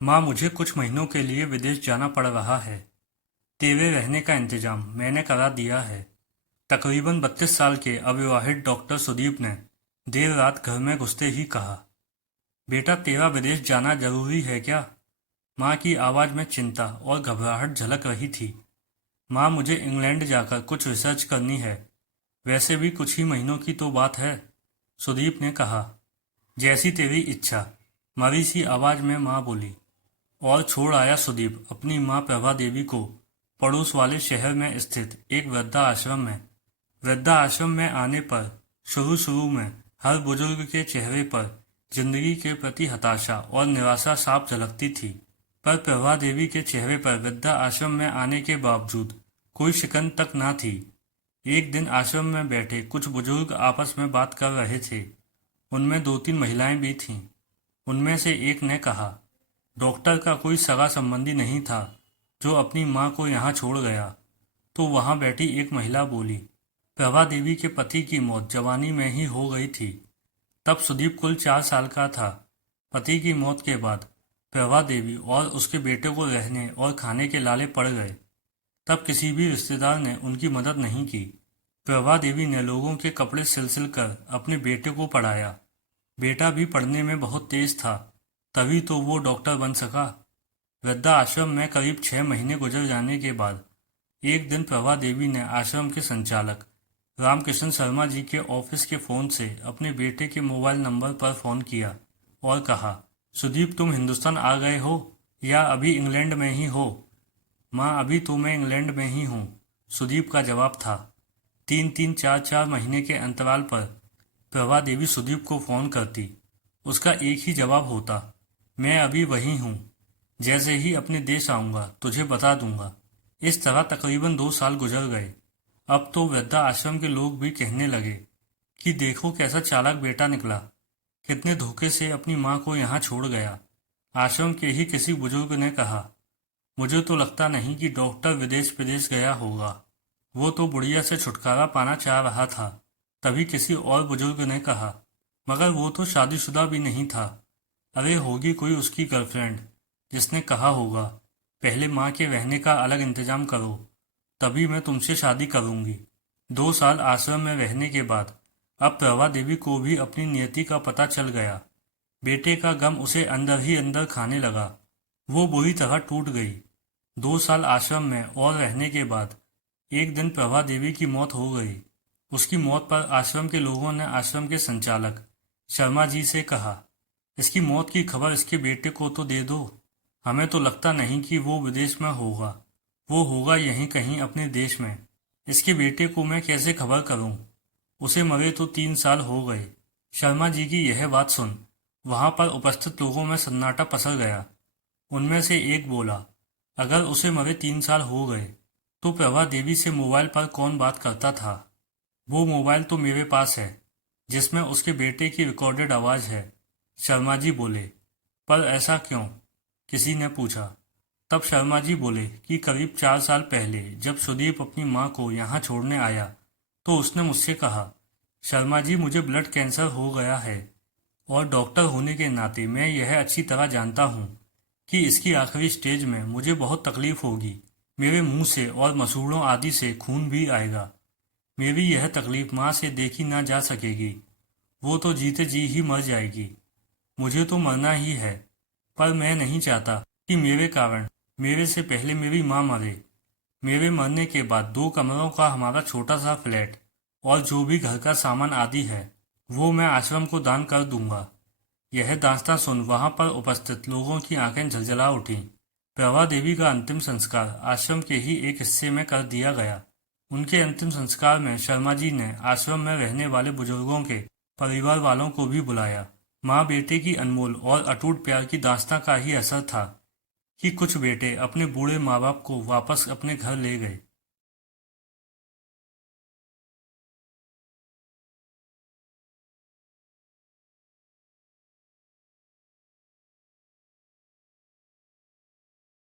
माँ, मुझे कुछ महीनों के लिए विदेश जाना पड़ रहा है। तेरे रहने का इंतजाम मैंने करा दिया है। तकरीबन 32 साल के अविवाहित डॉक्टर सुदीप ने देर रात घर में घुसते ही कहा, बेटा, तेरा विदेश जाना जरूरी है क्या? माँ की आवाज़ में चिंता और घबराहट झलक रही थी। माँ, मुझे इंग्लैंड जाकर कुछ रिसर्च करनी है। वैसे भी कुछ ही महीनों की तो बात है, सुदीप ने कहा। जैसी तेरी इच्छा, मरी सी आवाज़ में माँ बोली। और छोड़ आया सुदीप अपनी माँ प्रभा देवी को पड़ोस वाले शहर में स्थित एक वृद्धा आश्रम में। वृद्धा आश्रम में आने पर शुरू शुरू में हर बुजुर्ग के चेहरे पर जिंदगी के प्रति हताशा और निराशा साफ झलकती थी। पर प्रभा देवी के चेहरे पर वृद्धा आश्रम में आने के बावजूद कोई शिकन तक ना थी। एक दिन आश्रम में बैठे कुछ बुजुर्ग आपस में बात कर रहे थे। उनमें 2-3 महिलाएं भी थीं। उनमें से एक ने कहा, डॉक्टर का कोई सगा संबंधी नहीं था जो अपनी माँ को यहाँ छोड़ गया। तो वहाँ बैठी एक महिला बोली, प्रभा देवी के पति की मौत जवानी में ही हो गई थी। तब सुदीप कुल 4 साल का था। पति की मौत के बाद प्रभा देवी और उसके बेटे को रहने और खाने के लाले पड़ गए। तब किसी भी रिश्तेदार ने उनकी मदद नहीं की। प्रभा देवी ने लोगों के कपड़े सिल कर अपने बेटे को पढ़ाया। बेटा भी पढ़ने में बहुत तेज था, तभी तो वो डॉक्टर बन सका। वृद्धा आश्रम में करीब 6 महीने गुजर जाने के बाद एक दिन प्रभा देवी ने आश्रम के संचालक रामकृष्ण शर्मा जी के ऑफिस के फ़ोन से अपने बेटे के मोबाइल नंबर पर फ़ोन किया और कहा, सुदीप, तुम हिंदुस्तान आ गए हो या अभी इंग्लैंड में ही हो? माँ, अभी तो मैं इंग्लैंड में ही हूँ, सुदीप का जवाब था। 3-3, 4-4 महीने के अंतराल पर प्रभा देवी सुदीप को फ़ोन करती। उसका एक ही जवाब होता, मैं अभी वहीं हूँ। जैसे ही अपने देश आऊँगा तुझे बता दूंगा। इस तरह तकरीबन 2 साल गुजर गए। अब तो वृद्धा आश्रम के लोग भी कहने लगे कि देखो कैसा चालाक बेटा निकला, कितने धोखे से अपनी माँ को यहाँ छोड़ गया। आश्रम के ही किसी बुजुर्ग ने कहा, मुझे तो लगता नहीं कि डॉक्टर विदेश विदेश गया होगा। वो तो बुढ़िया से छुटकारा पाना चाह रहा था। तभी किसी और बुजुर्ग ने कहा, मगर वो तो शादीशुदा भी नहीं था। अरे होगी कोई उसकी गर्लफ्रेंड जिसने कहा होगा, पहले माँ के रहने का अलग इंतजाम करो, तभी मैं तुमसे शादी करूंगी। 2 साल आश्रम में रहने के बाद अब प्रभा देवी को भी अपनी नियति का पता चल गया। बेटे का गम उसे अंदर ही अंदर खाने लगा। वो बुरी तरह टूट गई। 2 साल आश्रम में और रहने के बाद एक दिन प्रभा देवी की मौत हो गई। उसकी मौत पर आश्रम के लोगों ने आश्रम के संचालक शर्मा जी से कहा, इसकी मौत की खबर इसके बेटे को तो दे दो। हमें तो लगता नहीं कि वो विदेश में होगा। वो होगा यहीं कहीं अपने देश में। इसके बेटे को मैं कैसे खबर करूं? उसे मरे तो 3 साल हो गए। शर्मा जी की यह बात सुन वहां पर उपस्थित लोगों में सन्नाटा पसर गया। उनमें से एक बोला, अगर उसे मरे 3 साल हो गए तो प्रभा देवी से मोबाइल पर कौन बात करता था? वो मोबाइल तो मेरे पास है जिसमें उसके बेटे की रिकॉर्डेड आवाज़ है। शर्मा जी बोले, पर ऐसा क्यों? किसी ने पूछा। तब शर्मा जी बोले कि करीब 4 साल पहले जब सुदीप अपनी माँ को यहाँ छोड़ने आया तो उसने मुझसे कहा, शर्मा जी, मुझे ब्लड कैंसर हो गया है और डॉक्टर होने के नाते मैं यह अच्छी तरह जानता हूँ कि इसकी आखिरी स्टेज में मुझे बहुत तकलीफ होगी। मेरे मुंह से और मसूड़ों आदि से खून भी आएगा। मेरी यह तकलीफ माँ से देखी ना जा सकेगी। वो तो जीते जी ही मर जाएगी। मुझे तो मरना ही है, पर मैं नहीं चाहता कि मेरे कारण मेरे से पहले मेरी माँ मरे। मेरे मरने के बाद 2 कमरों का हमारा छोटा सा फ्लैट और जो भी घर का सामान आदि है वो मैं आश्रम को दान कर दूंगा। यह दास्तां सुन वहां पर उपस्थित लोगों की आंखें झलझला उठीं। प्रभा देवी का अंतिम संस्कार आश्रम के ही एक हिस्से में कर दिया गया। उनके अंतिम संस्कार में शर्मा जी ने आश्रम में रहने वाले बुजुर्गों के परिवार वालों को भी बुलाया। माँ बेटे की अनमोल और अटूट प्यार की दास्तां का ही असर था कि कुछ बेटे अपने बूढ़े माँ बाप को वापस अपने घर ले गए।